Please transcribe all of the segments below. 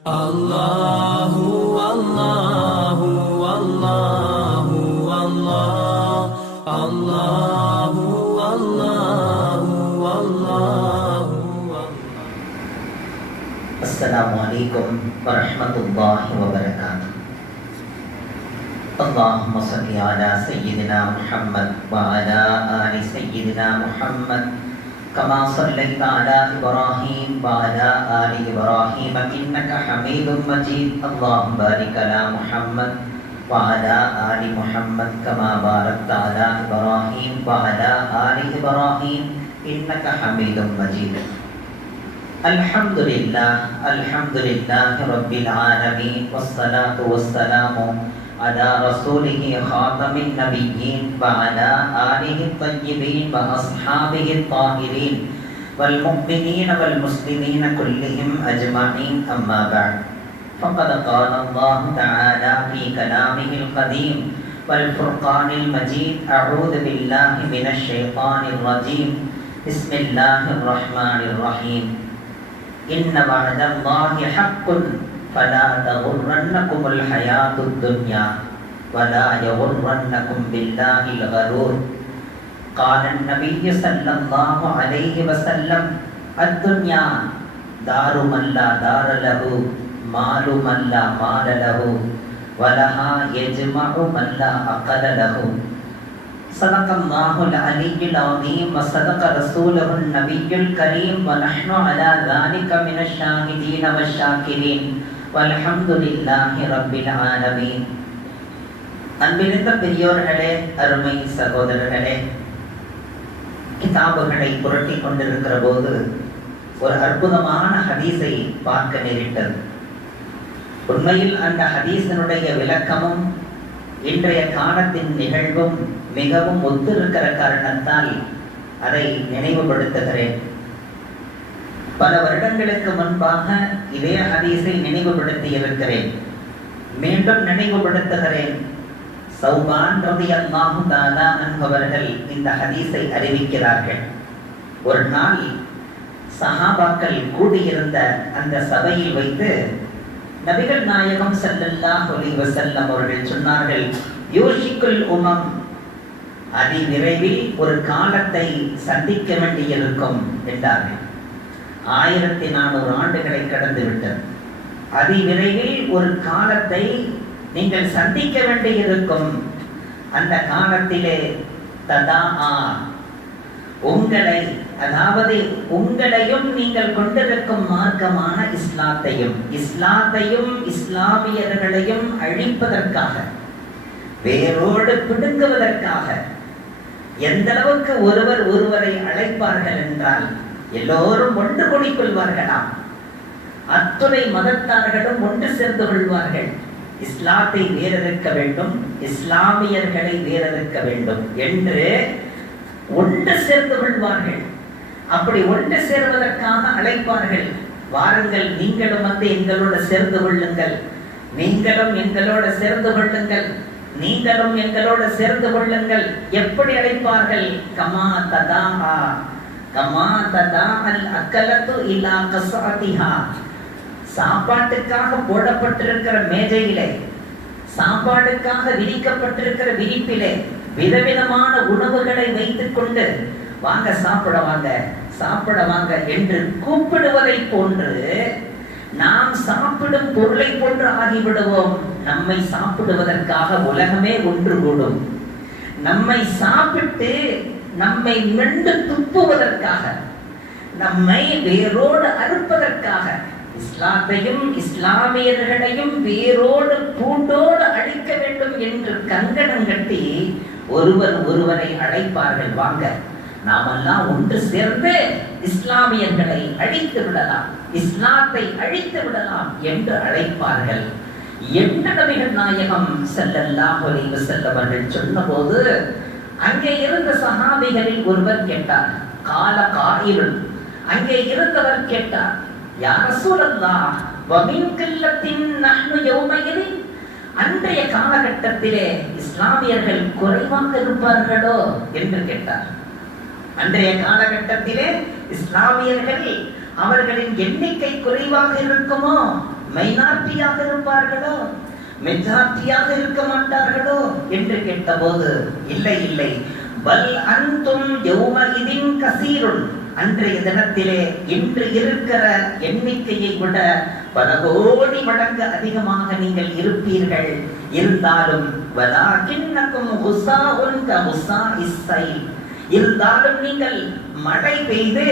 Allahu Allahu Allahu Allah Allahu Allahu Allahu Assalamualaikum warahmatullahi wabarakatuh. Allahumma salli ala sayyidina Muhammad wa ala ali sayyidina Muhammad kama sallaita ala Ibrahim wa ala ali Ibrahim innaka Hamidum Majid. Allahumma barik ala Muhammad wa ala ali Muhammad kama barakta ala Ibrahim wa ala ali Ibrahim innaka Hamidum Majid. Alhamdulillah, alhamdulillahi rabbil alamin, wassalatu wassalamu ala rasulihi khatamin nabiyyin wa ala alihi tayyibin wa ashabihi tahirin wal mu'minin wal muslimin kullihim ajma'in, amma ba'd. Faqad qala Allah ta'ala fi kalamihi al-qadim wal furqanil majid. A'udhu billahi minash shaitanir rajim. Bismillahir rahmanir rahim. Inna wa'dallahi haqqun fala taghurrannakumul hayatud dunya wala yaghurrannakum billahil gharur. Qala an-nabiy sallallahu alayhi wa sallam, ad-dunya daru man la dara lahu, malu man la mala lahu, walaha yajma'u man la aqala lahu. Sadaqallahul aliyyul azim wa sadaqa rasulun nabiyyul karim wa nahnu ala dhalika minash shahidin wash shakirin walhamdulillahi rabbil alamin. அன்பிருந்த பெரியோர்களே, அருமை சகோதரர்களே, கிதாபுகளை புரட்டி கொண்டிருக்கிற போது ஒரு அற்புதமான ஹதீஸை பார்க்க நேரிட்டது. உண்மையில் அந்த ஹதீஸினுடைய விளக்கமும் இன்றைய காலத்தின் நிகழ்வும் மிகவும் ஒத்திருக்கிற காரணத்தால் அதை நினைவுபடுத்துகிறேன். பல வருடங்களுக்கு முன்பாக இதே ஹதீஸை நினைவுபடுத்தி இருக்கிறேன். மீண்டும் நினைவுபடுத்துகிறேன். சௌபான் ரலியல்லாஹு தஆலா அன்ஹு அவர்கள் இந்த ஹதீஸை அறிவிக்கிறார்கள். ஒரு நாள் சஹாபாக்கள் கூடியிருந்த அந்த சபையில் வைத்து நபிகள் நாயகம் ஸல்லல்லாஹு அலைஹி வஸல்லம் அவர்கள் சொன்னார்கள், யூஷிக்குல் உமம், அதி விரைவில் ஒரு காலத்தை சந்திக்க வேண்டியிருக்கும் என்றார்கள். 1400 ஆண்டுகளை கடந்து விட்டது. அதி விரைவில் ஒரு காலத்தை நீங்கள் சந்திக்க வேண்டியிருக்கும். அந்த காலத்திலே ததா உங்களை, அதாவது உங்களையும் நீங்கள் கொண்டிருக்கும் மார்க்கமான இஸ்லாத்தையும் இஸ்லாமியர்களையும் அழிப்பதற்காக, வேரோடு பிடுங்குவதற்காக எந்த அளவுக்கு ஒருவர் ஒருவரை அழைப்பார்கள் என்றால் எல்லோரும் ஒன்று கூடிக்கொள்வார்களாம். அத்துணை மதத்தார்களும் ஒன்று சேர்ந்து கொள்வார்கள். இஸ்லாத்தை வேறறுக்க வேண்டும், இஸ்லாமியர்களை வேறறுக்க வேண்டும் என்று ஒன்று சேர்ந்து கொள்வார்கள். அப்படி ஒன்று சேர்வதற்காக அழைப்பார்கள். வாருங்கள், நீங்களும் வந்து எங்களோட சேர்ந்து கொள்ளுங்கள், நீங்களும் எங்களோட சேர்ந்து கொள்ளுங்கள், நீங்களும் எங்களோட சேர்ந்து கொள்ளுங்கள். எப்படி அழைப்பார்கள்? கமா ததாஹா, கமா ததாஹல் அக்கலத்து இலா கஸஅதிஹா. சாப்பாட்டுக்காக போடப்பட்டிருக்கிற மேஜையிலே, சாப்பாடுக்காக விரிக்கப்பட்டிருக்கிற விரிப்பிலே விதவிதமான உணவுகளை வைத்துக் கொண்டு வாங்க சாப்பிட வாங்க, சாப்பிட வாங்க என்று கூப்பிடுவதை போன்று நாம் சாப்பிடும் பொருளை போன்று ஆகிவிடுவோம். நம்மை சாப்பிடுவதற்காக உலகமே ஒன்று கூடும். நம்மை சாப்பிட்டு நம்மை மென்று துப்புவதற்காக, நம்மை வேரோடு அறுப்பதற்காக, இஸ்லாத்தையும் இஸ்லாமியர்களையும் வேரோடு பூண்டோடு அழிக்க வேண்டும் என்று கங்கணம் கட்டி ஒருவர் ஒருவரை அழைப்பார்கள். வாங்க, நாமெல்லாம் ஒன்று சேர்ந்து இஸ்லாமியர்களை அழித்து விடலாம், இஸ்லாத்தை அழித்து விடலாம் என்று அழைப்பார்கள் என்று நபிகள் நாயகம் ஸல்லல்லாஹு அலைஹி வஸல்லம் அவர்கள் சொன்னபோது அங்கே இருந்த சஹாபிகளில் ஒருவர் கேட்டார். கால காயிலுன், அங்கே இருந்தவர் கேட்டார், யா ரசூலல்லாஹ் வமின் கில்லத்தின் நஹ்னு யௌமையிதின், அன்றைய காலகட்டத்திலே இஸ்லாமியர்கள் குறைவாக இருப்பார்களோ என்று கேட்டார். அன்றைய காலகட்டத்திலே இஸ்லாமியர்கள் அவர்களின் எண்ணிக்கை குறைவாக இருக்குமோ மைனாரிட்டியாக இருப்பார்களோ, மெஜாரிட்டியாக இருக்க மாட்டார்களோ என்று கேட்டபோது இல்லை இல்லை, பல் அன்தும் யௌமஇதின் கஸீருன், அன்றைய தினத்திலே இன்று இருக்கிற எண்ணிக்கையை விட பல கோடி மடங்கு அதிகமாக நீங்கள் இருப்பீர்கள். இருந்தாலும் வலாகின்னகும் ஹுஸாஉன் கஹுஸாஇஸ் ஸைல், இருந்தாலும் நீங்கள் மழை பெய்து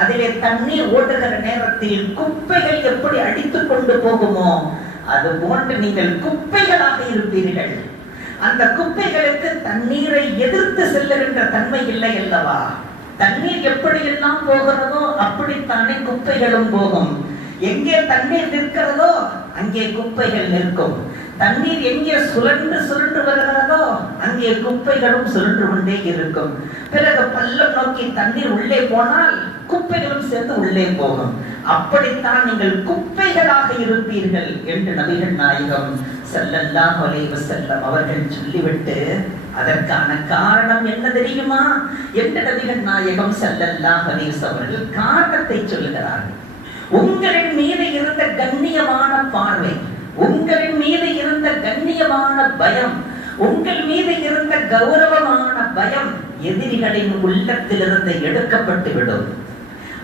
அதிலே தண்ணீர் ஓடுகிற நேரத்தில் குப்பைகள் எப்படி அடித்துக் கொண்டு போகுமோ அது போன்று நீங்கள் குப்பைகளாக இருப்பீர்கள். அந்த குப்பைகளுக்கு தண்ணீரை எதிர்த்து செல்லுகின்ற தன்மை இல்லை அல்லவா? தண்ணீர் எப்படி எல்லாம் போகிறதோ அப்படித்தானே குப்பைகளும் போகும். எங்கே தண்ணீர் நிற்கிறதோ அங்கே குப்பைகள் நிற்கும். தண்ணீர் எங்கே சுழன்று சுழன்று வருகிறதோ அங்கே குப்பைகளும் சுழன்று கொண்டே இருக்கும். பிறகு பள்ளம் நோக்கி தண்ணீர் உள்ளே போனால் குப்பைகளும் சேர்ந்து உள்ளே போகும். அப்படித்தான் நீங்கள் குப்பைகளாக இருப்பீர்கள் என்று நபிகள் நாயகம் ஸல்லல்லாஹு அலைஹி வஸல்லம் அவர்கள் சொல்லிவிட்டு, அதற்கான காரணம் என்ன தெரியுமா என்று நபிகள் நாயகம் ஸல்லல்லாஹு அலைஹி வஸல்லம் அவர்கள் காரணத்தை சொல்லுகிறார்கள். உங்களின் மீது இருந்த கண்ணியமான பார்வை, உங்களின் மீது இருந்த கண்ணியமான பயம், உங்கள் மீது இருந்த கௌரவமான பயம் எதிரிகளின் உள்ளத்திலிருந்து எடுக்கப்பட்டு விடும்.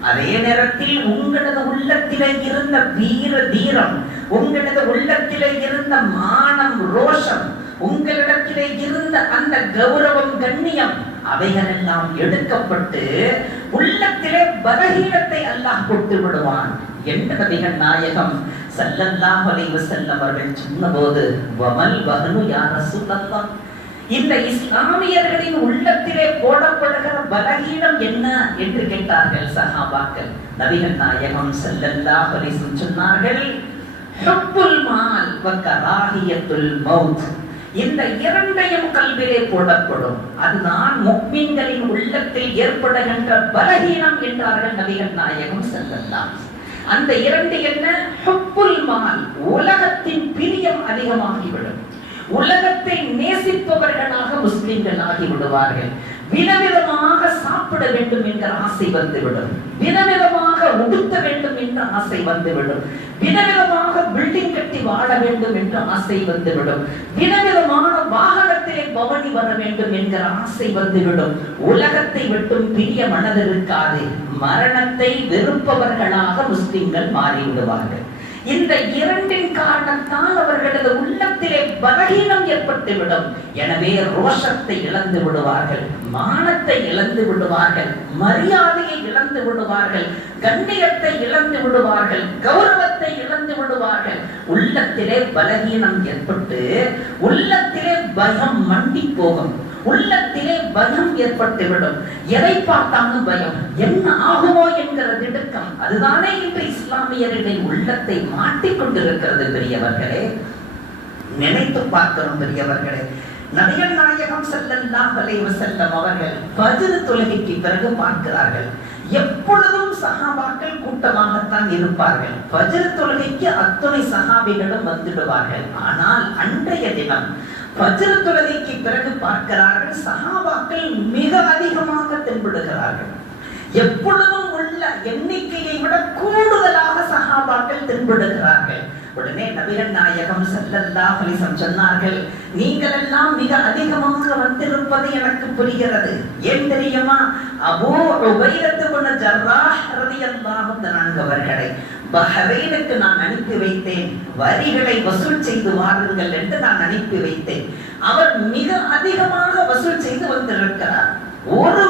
அதே நேரத்தில் உங்களது உள்ளத்திலே இருந்த வீர தீரம், உங்களது உள்ளத்திலே இருந்த மானம் ரோஷம், உங்களிடத்திலே இருந்த அந்த கௌரவம் கண்ணியம் அவைகளெல்லாம் எடுக்கப்பட்டு உள்ளத்திலே பலகீனத்தை அல்லாஹ் கொடுத்து விடுவான் என்று நபிகள் நாயகம் ஸல்லல்லாஹு அலைஹி வஸல்லம் அவர்கள் சொன்னபோது, வமல் வஹனு யா ரசூலல்லாஹ், இந்த இஸ்லாமியர்களின் உள்ளத்திலே போடப்படுகிற பலகீனம் என்ன என்று கேட்டார்கள் சஹாபாக்கள். நபிகள் நாயகம் ஸல்லல்லாஹு அலைஹி வஸல்லம் சொன்னார்கள், ஹுப்புல் மால் வ கராஹியத்துல் மௌத். இந்த இரண்டையும் கல்விலே போடப்படும். அதுதான் முஃமின்களின் உள்ளத்தில் ஏற்படுகின்ற பலகீனம் என்றார்கள் நபிகள் நாயகம் ஸல்லல்லாஹு. அந்த இரண்டு என்ன? ஹுப்புல் மால், உலகத்தின் பிரியம் அதிகமாகிவிடும். உலகத்தை நேசிப்பவர்களாக முஸ்லிம்கள் ஆகி விடுவார்கள். விதவிதமாக சாப்பிட வேண்டும் என்ற ஆசை வந்துவிடும். விதவிதமாக உடுத்த வேண்டும் என்ற ஆசை வந்துவிடும். விதவிதமாக பில்டிங் கட்டி வாழ வேண்டும் என்ற ஆசை வந்துவிடும். விதவிதமான வாகனத்திலே பவனி வர வேண்டும் என்கிற ஆசை வந்துவிடும். உலகத்தை விட்டும் பிரிய மனது இருக்காது. மரணத்தை வெறுப்பவர்களாக முஸ்லிம்கள் மாறிவிடுவார்கள். இந்த இரண்டின் காரணத்தால் அவர்களது உள்ளத்திலே பலகீனம் ஏற்பட்டுவிடும். எனவே ரோஷத்தை இழந்து விடுவார்கள், மானத்தை இழந்து விடுவார்கள், மரியாதையை இழந்து விடுவார்கள், கண்ணியத்தை இழந்து விடுவார்கள், கௌரவத்தை இழந்து விடுவார்கள். உள்ளத்திலே பலகீனம் ஏற்பட்டு உள்ளத்திலே பயம் மண்டி போகும். உள்ளத்திலே பயம் ஏற்பட்டுவிடும். எதை பார்த்தாலும் பயம், என்ன ஆகுமோ என்கிற திடுக்கம். அதுதானே இன்று இஸ்லாமியர்களின் உள்ளத்தை மாட்டிக்கொண்டிருக்கிறது. பெரியவர்களே, நினைத்து பார்க்கிறோம் பெரியவர்களே. நபிகள் நாயகம் ஸல்லல்லாஹு அலைஹி வஸல்லம் அவர்கள் ஃபஜ்ர் தொழுகைக்கு பிறகு பார்க்கிறார்கள், எப்பொழுதும் சஹாபாக்கள் கூட்டமாகத்தான் இருப்பார்கள். ஃபஜ்ர் தொழுகைக்கு அத்துணை சஹாபிகளும் வந்துடுவார்கள். ஆனால் அன்றைய தினம் ஃபஜ்ர் தொழுகைக்கு பிறகு பார்க்கிறார்கள், சஹாபாக்கள் மிக அதிகமாக தென்படுகிறார்கள். எப்பொழுதும் உள்ள எண்ணிக்கையை விட கூடுதலாக சஹாபாக்கள் தென்படுகிறார்கள். உடனே நபிகள் நாயகம் ஸல்லல்லாஹு அலைஹி வஸல்லம் சொன்னார்கள், நீங்கள் எல்லாம் மிக அதிகமாக வந்திருப்பது எனக்கு புரிகிறது. ஏன் தெரியுமா? அபூ உபைதத் இப்னு ஜர்ராஹ் ரலியல்லாஹு தஆலா அவர்களை பஹ்ரைனுக்கு நான் அனுப்பி வைத்தேன். வரிகளை வசூல் செய்து வாருங்கள் என்று நான் அனுப்பி வைத்தேன். அவர் மிக அதிகமாக வசூல் செய்து வந்திருக்கிறார். ஒரு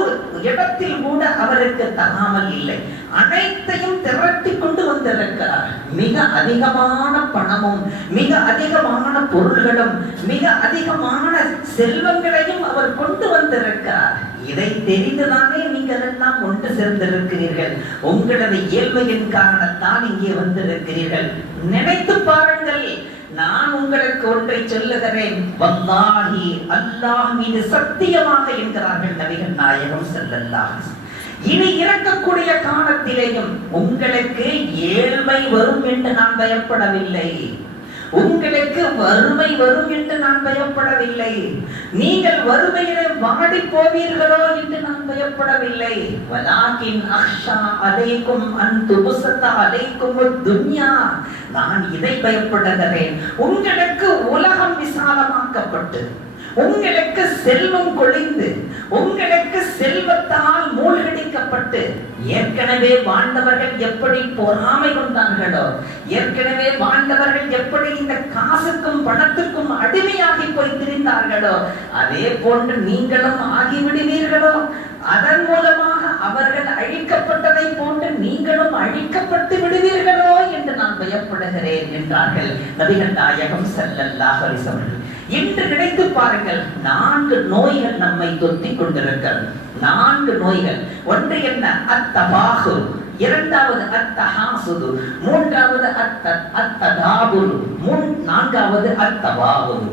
இடத்தில் கூட அவருக்கு தகாமல் இல்லை. அனைத்தையும் திரட்டி கொண்டு வந்திருக்கிறார். மிக அதிகமான பணமும் மிக அதிகமான பொருள்களும் மிக அதிகமான செல்வங்களையும் அவர் கொண்டு வந்திருக்கிறார். இதை தெரிந்துதானே நீங்கள் எல்லாம் ஒன்று சேர்ந்திருக்கிறீர்கள். உங்களது இயல்பையின் காரணத்தால் இங்கே வந்திருக்கிறீர்கள். நினைத்து பாருங்கள். நான் உங்களுக்கு ஒன்றை சொல்லுகிறேன், வல்லாஹி, அல்லாஹ் மீது சத்தியமாக என்கிறார்கள் நபிகள் நாயகம் ஸல்லல்லாஹு அலைஹி வஸல்லம். இனி இறக்கக்கூடிய காலத்திலேயும் உங்களுக்கு ஏழ்மை வரும் என்று நான் பயப்படவில்லை. உங்களுக்கு வறுமை வரும் என்று நான் பயப்படவில்லை. நீங்கள் வறுமையிலே வாடி போவீர்களோ என்று நான் பயப்படவில்லை. வலாகின் அக்ஷா அலைக்கும் அன் துபஸத அலைக்கும் துன்யா. நான் இதை பயப்படுகிறேன். உங்களுக்கு உலகம் விசாலமாக்கப்பட்டு, உங்களுக்கு செல்வம் கொழிந்து, உங்களுக்கு செல்வத்தால் மூழ்கடிக்கப்பட்டு, ஏற்கனவே வாழ்ந்தவர்கள் எப்படி பொறாமை கொண்டார்களோ, ஏற்கனவே வாழ்ந்தவர்கள் எப்படி இந்த காசுக்கும் பணத்துக்கும் அடிமையாகி போய் திரிந்தார்களோ, அதே போன்று நீங்களும் ஆகிவிடுவீர்களோ, அதன் மூலமாக அவர்கள் அழிக்கப்பட்டதை போன்று நீங்களும் அழிக்கப்பட்டு விடுவீர்களோ என்று நான் பயப்படுகிறேன் என்றார்கள் நபிகள் நாயகம் ஸல்லல்லாஹு அலைஹி வஸல்லம். இன்று நினைத்து பாருங்கள், 4 நோய்கள் நம்மை தொத்திக் கொண்டிருக்கிறது. 4 நோய்கள். ஒன்று என்ன? அத்தபாகுர், இரண்டாவது அத்தஹாசுது, மூன்றாவது அத்ததாபுரு, நான்காவது அத்தபாகுரு.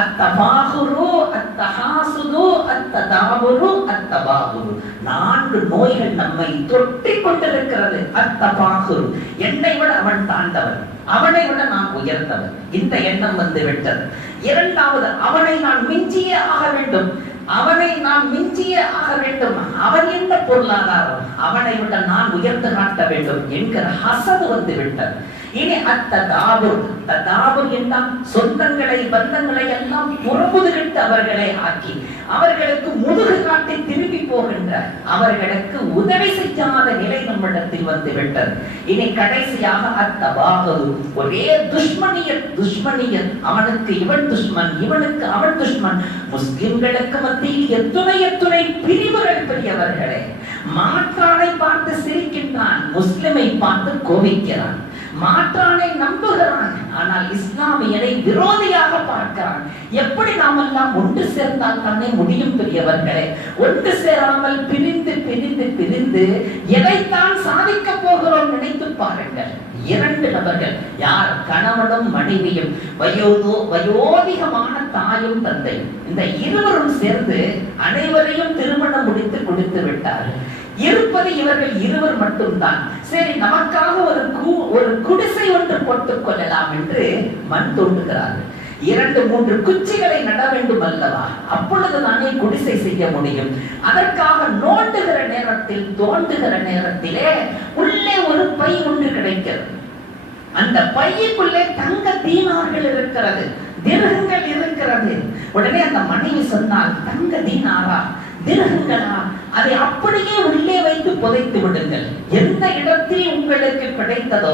அத்தபாகுரு, அத்தஹாசுது, அத்ததாபுரு, அத்தபாகுரு. 4 நோய்கள் நம்மை தொட்டிக் கொண்டிருக்கிறது. அத்தபாகுரு, என்னை விட அவன் தாழ்ந்தவன், அவனை விட நான் உயர்ந்தவன், இந்த எண்ணம் வந்து விட்டது. இரண்டாவது, அவனை நான் மிஞ்சியே ஆக வேண்டும், அவனை நான் மிஞ்சியே ஆக வேண்டும், அவன் என்ன பொருளாதாரம், அவனை விட நான் உயர்ந்து காட்ட வேண்டும் என்கிற ஹசது வந்து விட்டது. இனி அத்ததாபுர், ததாபுர் என்றால் சொந்தங்களை பந்தங்களை எல்லாம் புறமுதுகிட்டு அவர்களை ஆக்கி அவர்களுக்கு முதுகு காட்டி திரும்பி போகின்ற, அவர்களுக்கு உதவி செய்யாத நிலை நம்மிடத்தில் வந்து விட்டது. இனி கடைசியாக அத்தபாகுரு, ஒரே துஷ்மனியத், அவனுக்கு இவன் துஷ்மன், இவனுக்கு அவன் துஷ்மன். முஸ்லிம்களுக்கு மத்தியில் எத்துணை பிரிவுகள் பெரியவர்களே. மாற்றானை பார்த்து சிரிக்கின்றான், முஸ்லிமை பார்த்து கோபிக்கிறான். மாற்றானை நம்புகிறான், ஆனால் இஸ்லாமியரை விரோதியாக பார்க்கிறான். எப்படி நாம் எல்லாம் ஒன்று சேர்ந்தால் தானே முடியும் பெரியவர்களே? ஒன்று சேராமல் பிரிந்து பிரிந்து பிரிந்து எதைத்தான் சாதிக்க போகிறோம் நினைத்து பாருங்கள். 2 நபர்கள், யார்? கணவனும் மனைவியும், வயோதிகமான தாயும் தந்தையும். இந்த இருவரும் சேர்ந்து அனைவரையும் திருமணம் முடித்து கொடுத்து விட்டார்கள். இருப்பது இவர்கள் இருவர் மட்டும்தான். சரி, நமக்காக ஒரு குடிசை ஒன்று போட்டுக் கொள்ளலாம் என்று மண் தோண்டுகிறார்கள். 2-3 குச்சிகளை நட வேண்டும் அல்லவா? அப்பொழுது தானே குடிசை செய்ய முடியும். அதற்காக நோண்டுகிற நேரத்தில், தோண்டுகிற நேரத்திலே உள்ளே ஒரு பை ஒன்று கிடைக்கிறது. அந்த பையுக்குள்ளே தங்க தீனார்கள் இருக்கிறது, திரகங்கள் இருக்கிறது. உடனே அந்த மனைவி சொன்னால், தங்க தீனாரா, திரகங்களா, அதை அப்படியே உள்ளே வைத்து புதைத்து விடுங்கள். எந்த இடத்தில் உங்களுக்கு கிடைத்ததோ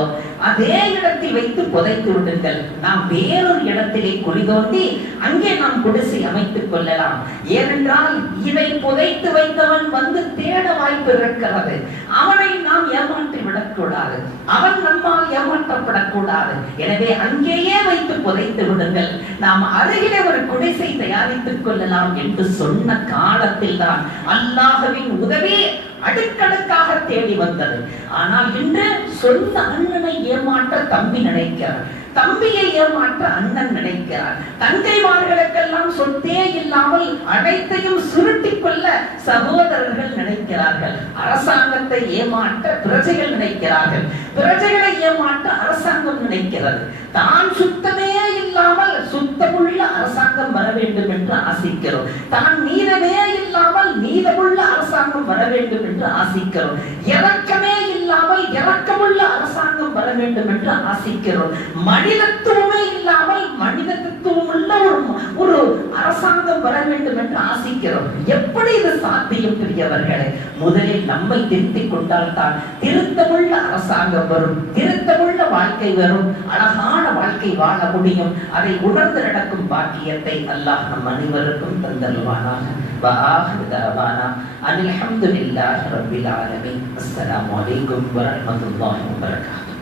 அதே இடத்தில் வைத்து புதைத்து விடுங்கள். நாம் வேறொரு இடத்திலே குழி தோண்டி அங்கே நாம் குடிசை அமைத்துக் கொள்ளலாம். ஏனென்றால் இதை புதைத்து வைத்தவன் வந்து தேட வாய்ப்பு இருக்கிறது. அவனை நாம் ஏமாற்றி விடக்கூடாது, அவன் நம்மால் ஏமாற்றப்படக்கூடாது. எனவே அங்கேயே வைத்து புதைத்து விடுங்கள், நாம் அருகிலே ஒரு குடிசை தயாரித்துக் கொள்ளலாம் என்று சொன்ன காலத்தில் தான் அல்லாஹ்வின் உதவி அடுக்கடுக்காக தேடி வந்தது. ஆனால் இன்று சொந்த அண்ணனை ஏமாற்ற தம்பி நினைக்கிறார், தம்பியை ஏமாற்ற அண்ணன் நினைக்கிறார். தங்கைமார்களுக்கெல்லாம் சொத்தே இல்லாமல் அனைத்தையும் சுருட்டிக் கொள்ள சகோதரர்கள் நினைக்கிறார்கள். அரசாங்கத்தை ஏமாற்ற பிரஜைகள் நினைக்கிறார்கள், பிரஜைகளை ஏமாற்ற அரசாங்கம் நினைக்கிறது. தான் சுத்தமே இல்லாமல் சுத்தமுள்ள அரசாங்கம் வர வேண்டும் என்று ஆசிக்கிறோம். தான் நீதமே இல்லாமல் நீதமுள்ள அரசாங்கம் வர வேண்டும் என்று ஆசிக்கிறோம். இரக்கமே இல்லாமல் இரக்கமுள்ள அரசாங்கம் வர வேண்டும் என்று ஆசிக்கிறோம். மனிதத்துவமே இல்லாமல் மனிதத்துவம் உள்ள ஒரு அரசாங்கம் வர வேண்டும் என்று ஆசிக்கிறோம். எப்படி இது சாத்தியம் பெரியவர்களே? முதலில் நம்மை திருத்திக் கொண்டால் தான் திருத்தமுள்ள அரசாங்கம் வரும், திருத்தமுள்ள வாழ்க்கை வரும், அழகான வாழ்க்கை வாழ முடியும். அதை உணர்ந்து நடக்கும் பாக்கியத்தை அல்லாஹ் நம் அனைவருக்கும் தந்தருவானாக. வஆஹிரு தஅவானா அல்ஹம்துலில்லாஹி ரப்பில் ஆலமீன். அஸ்ஸலாமு அலைக்கும் வரஹ்மத்துல்லாஹி வபரகாத்துஹு.